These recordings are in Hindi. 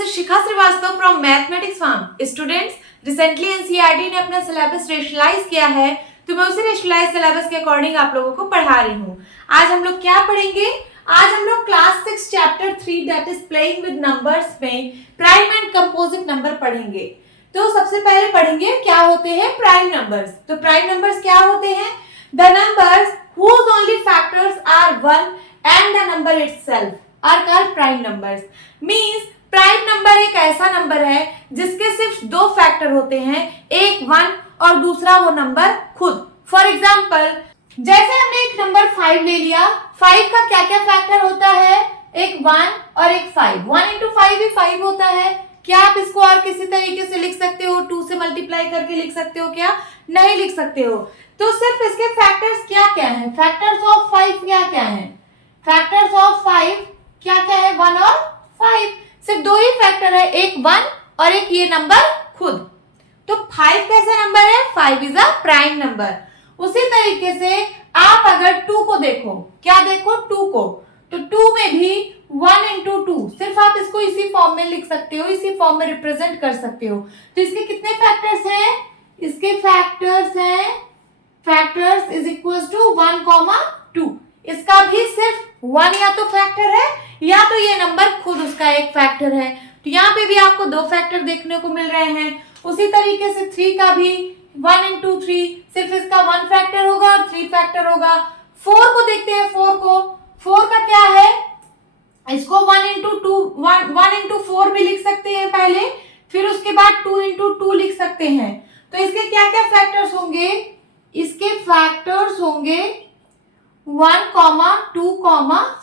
this is Shikha Srivastava from Mathematics Farm. Students, recently NCERT ने अपना सिलेबस रेशनलाइज किया है, तो मैं उसी रेशनलाइज सिलेबस के अकॉर्डिंग आप लोगों को पढ़ा रही हूँ। आज हम लोग क्या पढ़ेंगे? आज हम लोग class 6 chapter 3 that is playing with numbers में प्राइम एंड कंपोजिट नंबर पढ़ेंगे। तो सबसे पहले पढ़ेंगे क्या होते हैं प्राइम नंबर्स। तो प्राइम नंबर्स क्या होते हैं? The numbers whose only factors are 1 and the number itself are called prime numbers. Means prime number एक ऐसा नंबर है जिसके सिर्फ दो फैक्टर होते हैं, एक 1 और दूसरा वो नंबर खुद। फॉर एग्जाम्पल, जैसे हमने एक नंबर 5 ले लिया, 5 का क्या क्या फैक्टर होता है? एक 1 और एक 5। 1 into 5 भी 5 होता है। क्या आप इसको और किसी तरीके से लिख सकते हो? 2 से मल्टीप्लाई करके लिख सकते हो क्या? नहीं लिख सकते हो। तो सिर्फ इसके फैक्टर्स क्या क्या हैं? फैक्टर्स ऑफ 5 क्या क्या हैं? फैक्टर्स ऑफ 5 क्या क्या है? 1 और 5। सिर्फ दो ही फैक्टर है, एक 1 और एक ये नंबर खुद। तो 5 कैसा नंबर है? 5 इज अ प्राइम नंबर। उसी तरीके से आप अगर 2 को देखो, क्या देखो? 2 को, तो 2 में भी 1 into 2, सिर्फ आप इसको इसी फॉर्म में लिख सकते हो, इसी फॉर्म में रिप्रेजेंट कर सकते हो। तो इसके कितने फैक्टर्स हैं? इसके फैक्टर्स हैं, फैक्टर्स इज इक्वल टू 1, 2। इसका भी सिर्फ 1 या तो फैक्टर है या तो ये नंबर खुद उसका एक फैक्टर है। तो यहाँ पे भी आपको दो फैक्टर देखने को मिल रहे हैं। उसी तरीके से 3 का भी 1 into 3, सिर्फ इसका 1 फैक्टर होगा और 3 फैक्टर होगा। 4 को देखते हैं, 4 को, 4 का क्या है? इसको 1 into 4 भी लिख सकते हैं पहले, फिर उसके बाद 2 into 2 लिख सकते हैं। तो इसके क्या क्या फैक्टर्स होंगे? इसके फैक्टर्स होंगे 1, 2,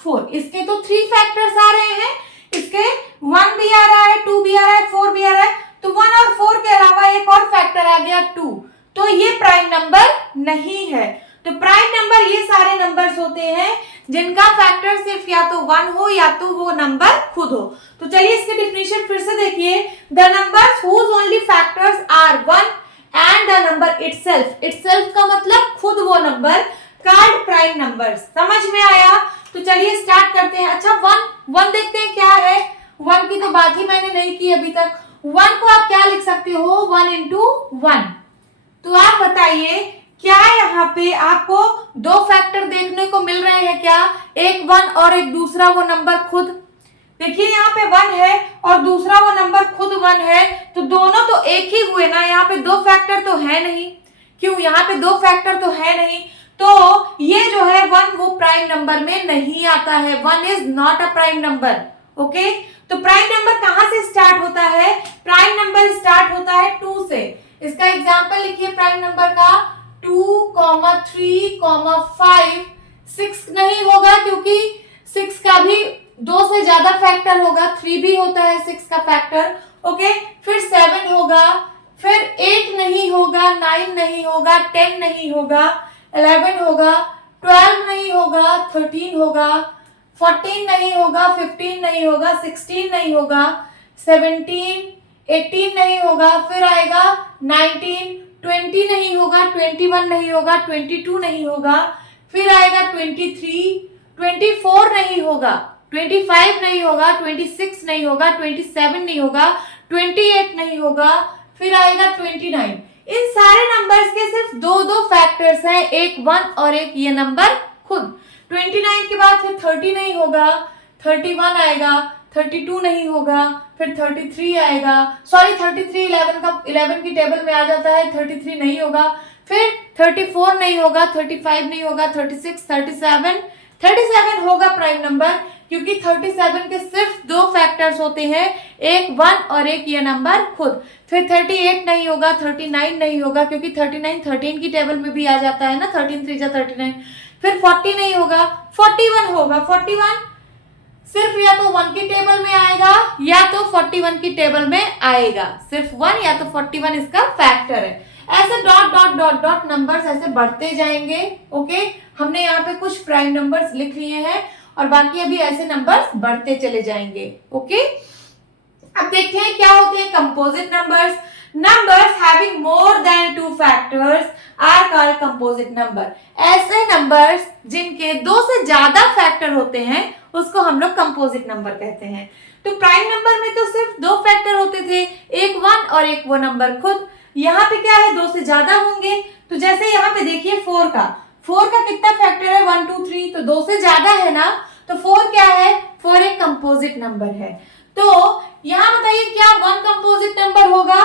4। इसके तो 3 फैक्टर्स आ रहे हैं, इसके 1 भी आ रहा है, 2 भी आ रहा है, 4 भी आ रहा है। तो 1 और 4 के अलावा एक और फैक्टर आ गया 2। तो ये प्राइम नंबर नहीं है। तो प्राइम नंबर ये सारे नंबर्स होते हैं जिनका फैक्टर सिर्फ या तो 1 हो या तो वो नंबर खुद हो। तो चलिए इसके डिफिनीशन फिर से देखिए। The numbers whose only factors are 1 and the number itself. Itself का मतलब खुद वो नंबर, कार्ड प्राइम नंबर्स। समझ में आया? तो चलिए स्टार्ट करते हैं। अच्छा, 1 देखते हैं क्या है। 1 की तो बात ही मैंने नहीं की अभी तक। 1 को आप क्या लिख सकते हो? 1 into 1। तो आप बताइए, क्या यहाँ पे आपको दो फैक्टर देखने को मिल रहे हैं क्या? एक 1 और एक दूसरा वो नंबर खुद। देखिए यहाँ पे 1 है और दूसरा वो नंबर खुद 1 है, तो दोनों तो एक ही हुए ना। यहाँ पे दो फैक्टर तो है नहीं। क्यों? यहाँ पे दो फैक्टर तो है नहीं, तो ये जो है 1 वो प्राइम नंबर में नहीं आता है। 1 is not a prime number. Okay, तो प्राइम नंबर कहां से स्टार्ट होता है? प्राइम नंबर स्टार्ट होता है 2 से। इसका एग्जांपल लिखिए प्राइम नंबर का। 2, 3, 5। 6 नहीं होगा क्योंकि 6 का भी 2 से ज्यादा फैक्टर होगा, 3 भी होता है 6 का फैक्टर। ओके, फिर 7 होगा, फिर 8 नहीं होगा, 9 नहीं होगा, 10 नहीं होगा, 11 होगा, 12 नहीं होगा, 13 होगा, 14 नहीं होगा, 15 नहीं होगा, 16 नहीं होगा, 17, 18 नहीं होगा, फिर आएगा 19, 20 नहीं होगा, 21 नहीं होगा, 22 नहीं होगा, फिर आएगा 23, 24 नहीं होगा, 25 नहीं होगा, 26 नहीं होगा, 27 नहीं होगा, 28 नहीं होगा, फिर आएगा 29। इन सारे नंबर्स के सिर्फ दो फैक्टर्स हैं, एक 1 और एक ये नंबर खुद। 29 के बाद फिर 30 नहीं होगा, 31 आएगा, 32 नहीं होगा, फिर 33 आएगा, सॉरी 33 11 की टेबल में आ जाता है, 33 नहीं होगा, फिर 34 नहीं होगा, 35 नहीं होगा, 36, 37 होगा प्राइम नंबर, क्योंकि 37 के सिर्फ दो फैक्टर्स होते हैं, एक 1 और एक ये नंबर खुद। फिर 38 नहीं होगा, 39 नहीं होगा, क्योंकि 39 13 की टेबल में भी आ जाता है ना, 13 3 जा 39। फिर 40 नहीं होगा, 41 होगा। 41 सिर्फ या तो 1 की टेबल में आएगा या तो 41 की टेबल में आएगा। सिर्फ 1 या तो 41 इसका फैक्टर है। ऐसे dot dot dot dot numbers ऐसे बढ़ते जाएंगे। ओके, हमने यहाँ पे कुछ प्राइम नंबर्स लिख लिए हैं और बाकी अभी ऐसे नंबर्स बढ़ते चले जाएंगे। ओके, अब देखते हैं क्या होते हैं composite numbers. Numbers having more than 2 factors are called composite number. ऐसे नंबर्स जिनके 2 से ज्यादा फैक्टर होते हैं उसको हम लोग कंपोजिट नंबर कहते हैं। तो प्राइम नंबर में तो सिर्फ दो फैक्टर होते थे, एक 1 और एक वो नंबर खुद। यहाँ पे क्या है, दो से ज्यादा होंगे। तो जैसे यहाँ पे देखिए 4 का कितना फैक्टर है, 1 2 3, तो दो से ज्यादा है ना, तो 4 क्या है, 4 एक कंपोजिट नंबर है। तो यहाँ बताइए क्या 1 कंपोजिट नंबर होगा,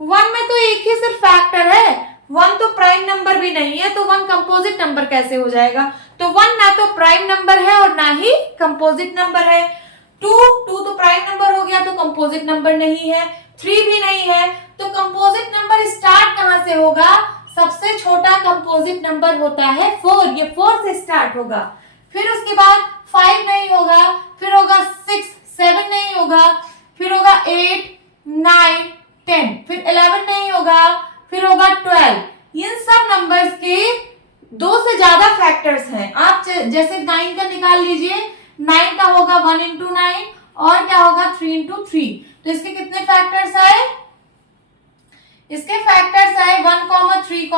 1 में तो एक ही सिर्फ फैक्टर है, 1 तो प्राइम नंबर भी नहीं है, तो 1 कंपोजिट नंबर कैसे हो जाएगा। तो 1 ना तो प्राइम नंबर है और ना ही कंपोजिट नंबर है। 2 तो प्राइम नंबर हो गया, तो कंपोजिट नंबर नहीं है। 3 भी नहीं है, तो कंपोजिट नंबर स्टार्ट कहां से होगा, सबसे छोटा कंपोजिट नंबर होता है 4, ये 4 से स्टार्ट होगा। फिर उसके बाद 5 नहीं होगा, फिर होगा 6, 7 नहीं होगा, फिर होगा 8, 9, 10, फिर 11 नहीं होगा, फिर होगा 12। इन सब नंबर्स के दो से ज्यादा फैक्टर्स हैं। आप जैसे 9 का निकाल लीजिए, 9 का होगा 1 इंटू 9 और क्या होगा 3 इंटू 3। तो इसके कितने फैक्टर्स आए, इसके फैक्टर्स आए 1, 3,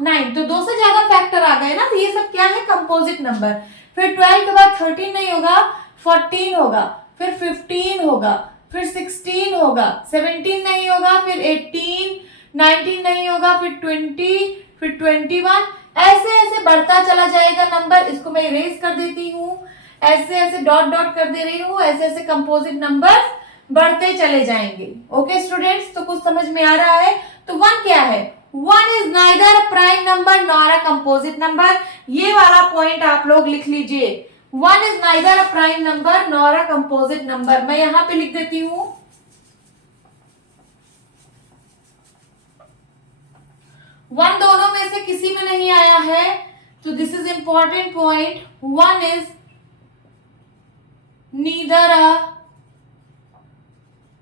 9। तो दो से ज्यादा फैक्टर आ गए ना, तो ये सब क्या है, कंपोजिट नंबर। फिर 12 के बाद 13 नहीं होगा, 14 होगा, फिर 15 होगा, फिर 16 होगा, 17 नहीं होगा, फिर 18, 19 नहीं होगा, फिर 20, फिर 21। ऐसे ऐसे बढ़ता चला जाएगा नंबर। इसको मैं इरेज कर देती हूँ, ऐसे ऐसे डॉट डॉट कर दे रही हूँ, ऐसे ऐसे कंपोजिट नंबर्स बढ़ते चले जाएंगे। ओके स्टूडेंट्स, तो कुछ समझ में आ रहा है। तो 1 क्या है, 1 is neither a prime number nor a composite number. ये वाला पॉइंट आप लोग लिख लीजिए, 1 is neither a prime number nor a composite number. मैं यहां पे लिख देती हूं 1 दोनों में से किसी में नहीं आया है, तो this is important point. 1 is neither a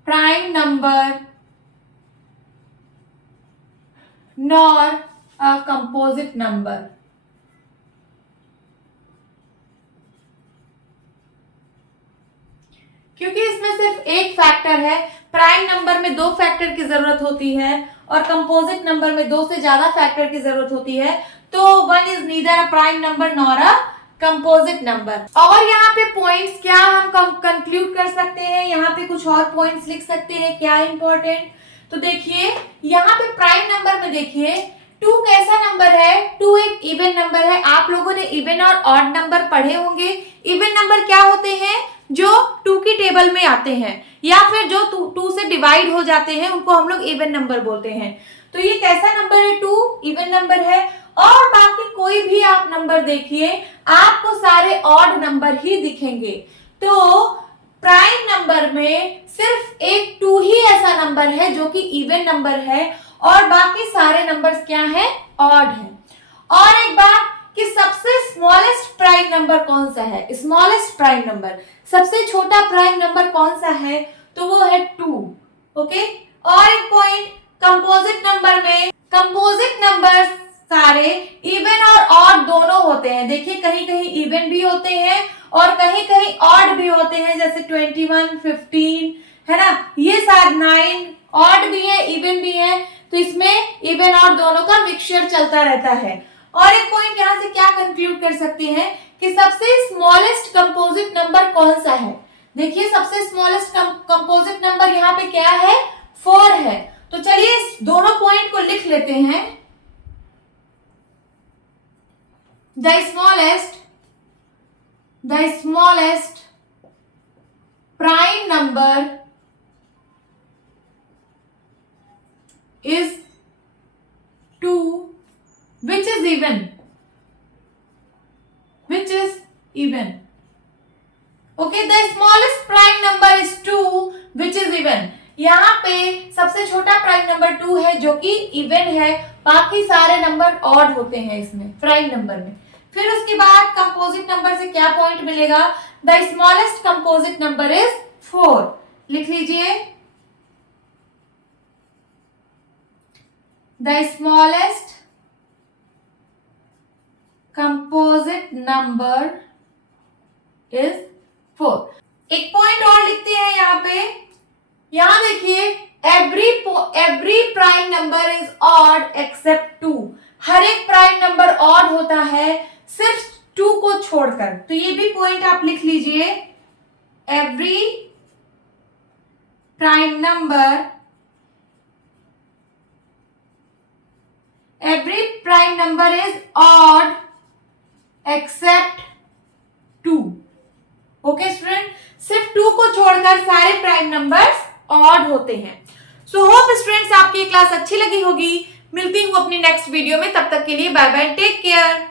prime number nor a composite number. क्योंकि इसमें सिर्फ एक फैक्टर है, प्राइम नंबर में दो फैक्टर की जरूरत होती है और कंपोजिट नंबर में दो से ज्यादा फैक्टर की जरूरत होती है। तो 1 is neither a prime number nor a composite number. और यहाँ पे पॉइंट्स क्या हम कंक्लूड कर सकते हैं, यहाँ पे कुछ और पॉइंट्स लिख सकते हैं क्या इंपॉर्टेंट। तो देखिए यहाँ पे प्राइम नंबर में देखिए 2 कैसा नंबर है, 2 एक इवन नंबर है। आप लोगों ने इवन और ऑड नंबर पढ़े होंगे। इवन नंबर क्या होते हैं, जो 2 की टेबल में आते हैं या फिर जो 2 से डिवाइड हो जाते हैं, उनको हम लोग इवन नंबर बोलते हैं। तो ये कैसा नंबर है, 2 इवन नंबर है। और बाकी कोई भी आप नंबर देखिए, आपको सारे ऑड नंबर ही दिखेंगे। तो प्राइम नंबर में सिर्फ एक 2 ही ऐसा नंबर है जो कि इवन नंबर है और बाकी सारे नंबर्स क्या है, ऑड है। और एक बात कि सबसे स्मॉलेस्ट प्राइम नंबर कौन सा है, स्मॉलेस्ट प्राइम नंबर, सबसे छोटा प्राइम नंबर कौन सा है, तो वो है 2। ओके। और एक पॉइंट, कंपोजिट नंबर में कंपोजिट नंबर सारे इवन और ऑड दोनों होते हैं। देखिए कहीं कहीं इवन भी होते हैं और कहीं कहीं ऑड भी होते हैं, जैसे 21, 15 है ना, ये सारे 9 ऑड भी है इवन भी है। तो इसमें इवन और दोनों का मिक्सचर चलता रहता है। और एक पॉइंट यहां से क्या कंक्लूड कर सकते हैं कि सबसे स्मॉलेस्ट कंपोजिट नंबर कौन सा है। देखिए सबसे स्मॉलेस्ट कंपोजिट नंबर यहाँ पे क्या है, 4 है। तो चलिए इस दोनों पॉइंट को लिख लेते हैं। The smallest prime number is 2, which is even. Okay, the smallest prime number is 2, which is even. यहाँ पे सबसे छोटा प्राइम नंबर 2 है जो कि इवन है, बाकी सारे नंबर ऑड होते हैं इसमें प्राइम नंबर में। फिर उसके बाद कंपोजिट नंबर से क्या पॉइंट मिलेगा, the smallest composite number is 4। लिख लीजिए, the smallest composite number is 4। एक पॉइंट और लिखते हैं यहाँ पे, यहां देखिए every prime number is odd except 2। हर एक प्राइम नंबर ऑड होता है, सिर्फ 2 को छोड़कर। तो ये भी पॉइंट आप लिख लीजिए, every prime number is odd except 2। Okay student, सिर्फ 2 को छोड़कर सारे प्राइम नंबर्स ऑड होते हैं। सो होप स्टूडेंट्स आपकी क्लास अच्छी लगी होगी। मिलती हूँ अपनी नेक्स्ट वीडियो में, तब तक के लिए बाय बाय, टेक केयर।